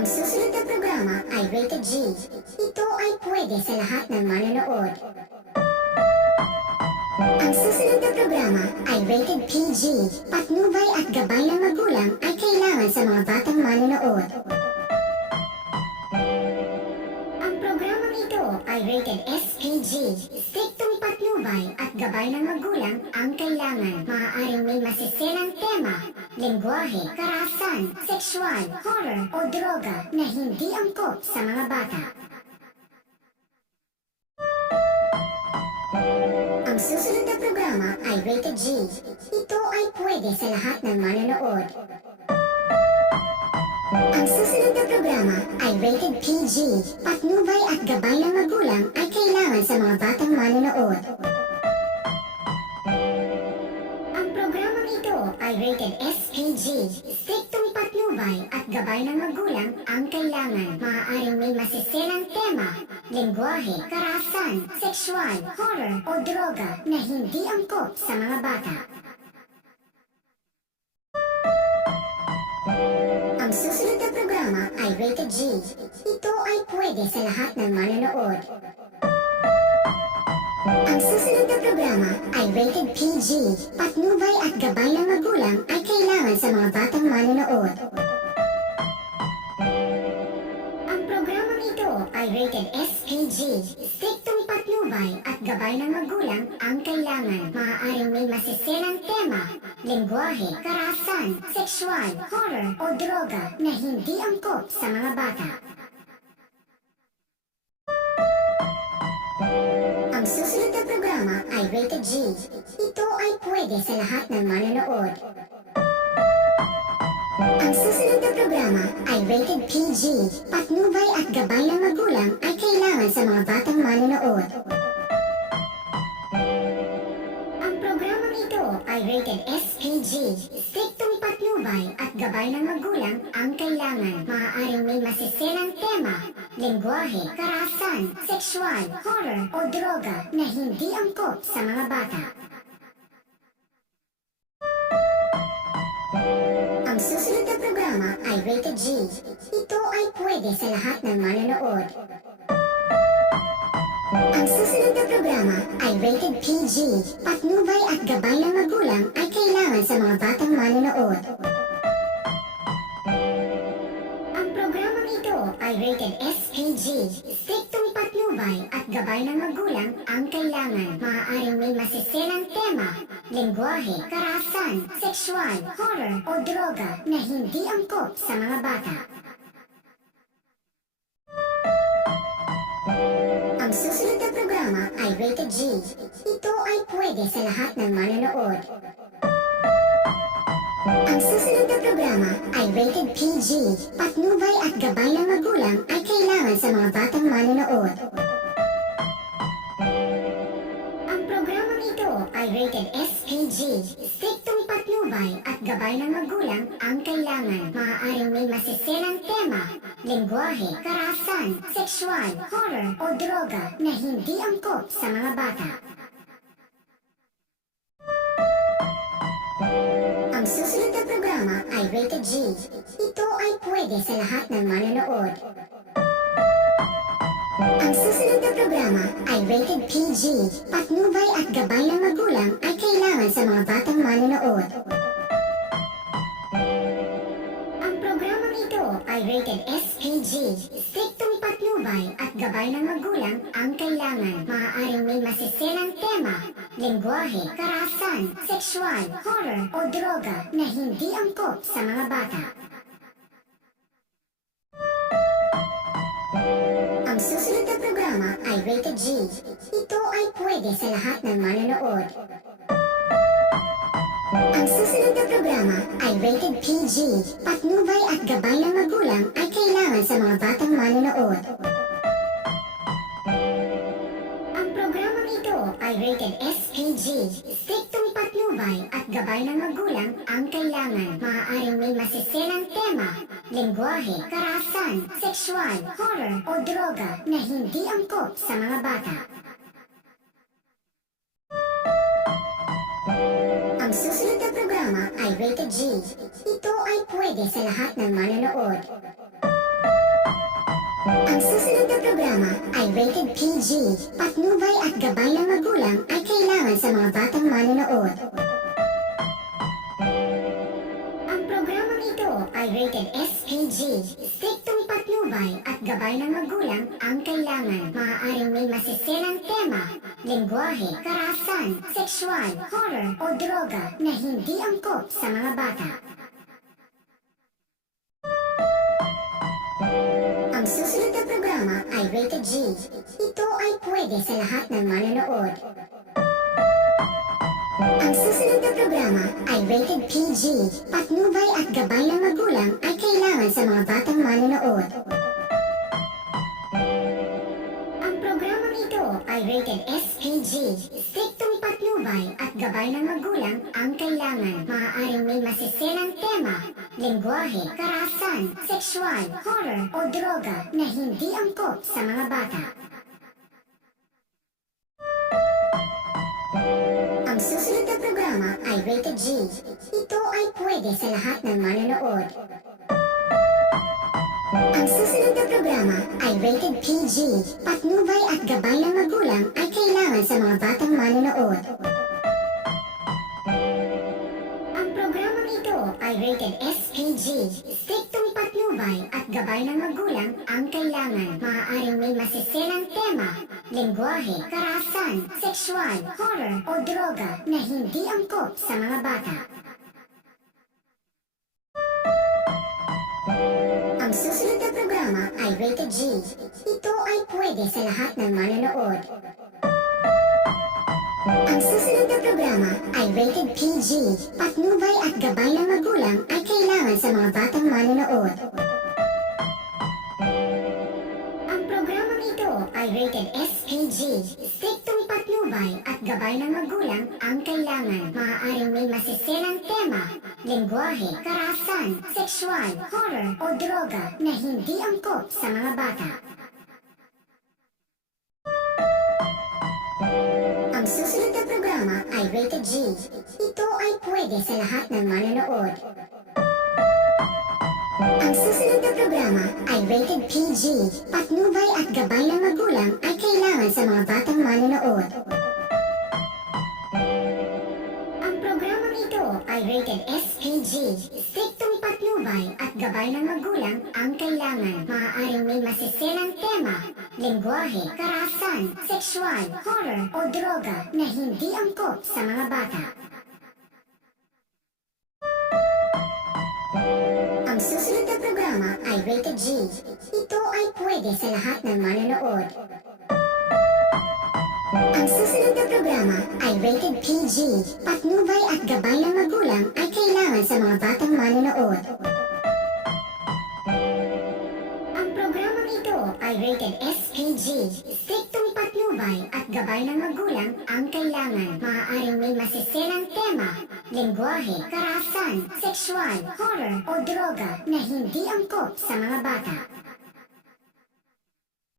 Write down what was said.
Ang susunod na programa ay rated G. Ito ay pwede sa lahat ng manonood. Ang susunod na programa ay rated PG. Patnubay at gabay ng magulang ay kailangan sa mga batang manonood. Ang programang ito ay rated SPG. Striktong patnubay at gabay ng magulang ang kailangan. Maaaring may masiselang tema, lengguwahe, karahasan, sexual, horror o droga na hindi angkop sa mga bata. Ang susunod na programa ay rated G. Ito ay pwede sa lahat ng manonood. Ang susunod na programa ay rated PG. Patnubay at gabay ng magulang ay kailangan sa mga batang manonood. Ang programang ito ay rated SPG. Striktong patnubay at gabay ng magulang ang kailangan. Maaaring may masiselang tema, lengguwahe, karahasan, sexual, horror o droga na hindi angkop sa mga bata. Ang susunod na programa ay rated G. Ito ay pwede sa lahat ng manonood. Ang susunod na programa ay rated PG. Patnubay at gabay ng magulang ay kailangan sa mga batang manonood. Ang programang ito ay rated SPG. Striktong patnubay at gabay ng magulang ang kailangan. Maaaring may masiselang tema, lengguwahe, karahasan, sexual, horror o droga na hindi angkop sa mga bata. Ang susunod na programa ay rated G. Ito ay pwede sa lahat ng manonood. Ang susunod na programa ay rated PG. Patnubay at gabay ng magulang ay kailangan sa mga batang manonood. Ang programang ito ay rated SPG. Striktong patnubay at gabay ng magulang ang kailangan. Maaaring may masiselang tema, lengguwahe, karahasan, sexual, horror o droga na hindi angkop sa mga bata. Ang susunod na programa ay rated G. Ito ay pwede sa lahat ng manonood. Ang susunod na programa ay rated PG. Patnubay at gabay ng magulang ay kailangan sa mga batang manonood. Ang programang ito ay rated SPG. Striktong patnubay at gabay ng magulang ang kailangan. Maaaring may masiselang tema, lengguwahe, karahasan, sexual, horror o droga na hindi angkop sa mga bata. Ang susunod na programa ay rated G. Ito ay pwede sa lahat ng manonood. Ang susunod na programa ay rated PG. Patnubay at gabay ng magulang ay kailangan sa mga batang manonood. Ang programang ito ay rated SPG. Striktong patnubay at gabay ng magulang ang kailangan. Maaaring may masiselang tema, lengguwahe, karahasan, sexual, horror o droga na hindi angkop sa mga bata. Ang susunod na programa ay rated G. Ito ay pwede sa lahat ng manonood. Ang susunod na programa ay rated PG. Patnubay at gabay ng magulang ay kailangan sa mga batang manonood. Ang programang ito ay rated SPG. Striktong patnubay at gabay ng magulang ang kailangan. Maaaring may masiselang tema, lengguwahe, karahasan, sexual, horror o droga na hindi angkop sa mga bata. Ang susunod na programa ay rated G. Ito ay pwede sa lahat ng manonood. Ang susunod na programa ay rated PG. Patnubay at gabay ng magulang ay kailangan sa mga batang manonood. Ang programang ito ay rated SPG. Striktong patnubay at gabay ng magulang ang kailangan. Maaaring may masiselang tema, lengguwahe, karahasan, sexual, horror o droga na hindi angkop sa mga bata. Ang susunod na programa ay rated G. Ito ay pwede sa lahat ng manonood. Ang susunod na programa ay rated PG. Patnubay at gabay ng magulang ay kailangan sa mga batang manonood. Ang programang ito ay rated SPG. Striktong patnubay at gabay ng magulang ang kailangan. Maaaring may masiselang tema, lengguwahe, karahasan, sexual, horror o droga na hindi angkop sa mga bata. Ang susunod na programa ay rated G. Ito ay pwede sa lahat ng manonood. Ang susunod na programa ay rated PG. Patnubay at gabay ng magulang ay kailangan sa mga batang manonood. Ang programang ito ay rated SPG. Striktong patnubay at gabay ng magulang ang kailangan. Maaaring may masiselang tema, lengguwahe, karahasan, sexual, horror o droga na hindi angkop sa mga bata. Ang susunod na programa ay rated G. Ito ay pwede sa lahat ng manonood. Ang susunod na programa ay rated PG. Patnubay at gabay ng magulang ay kailangan sa mga batang manonood. Ang programang ito ay rated SPG. Striktong patnubay at gabay ng magulang ang kailangan. Maaaring may masiselang tema, lengguwahe, karahasan, sexual, horror o droga na hindi angkop sa mga bata. Ang susunod na programa ay rated G. Ito ay pwede sa lahat ng manonood. Ang susunod na programa ay rated PG. Patnubay at gabay ng magulang ay kailangan sa mga batang manonood. Ang programang ito ay rated SPG. Striktong patnubay at gabay ng magulang ang kailangan. Maaaring may masiselang tema, lengguwahe, karahasan, sexual, horror o droga na hindi angkop sa mga bata. Ang susunod na programa ay rated G. Ito ay pwede sa lahat ng manonood. Ang susunod na programa ay rated PG. Patnubay at gabay ng magulang ay kailangan sa mga batang manonood. Ang programang ito ay rated SPG. Striktong patnubay at gabay ng magulang ang kailangan. Maaaring may masiselang tema, lengguwahe, karahasan, sexual, horror o droga na hindi angkop sa mga bata. Ang susunod na programa ay rated G. Ito ay pwede sa lahat ng manonood. Ang susunod na programa ay rated PG. Patnubay at gabay ng magulang ay kailangan sa mga batang manonood. Ang programang ito ay rated SPG. Striktong patnubay at gabay ng magulang ang kailangan. Maaaring may masiselang tema, lengguwahe, karahasan, sexual, horror o droga na hindi angkop sa mga bata.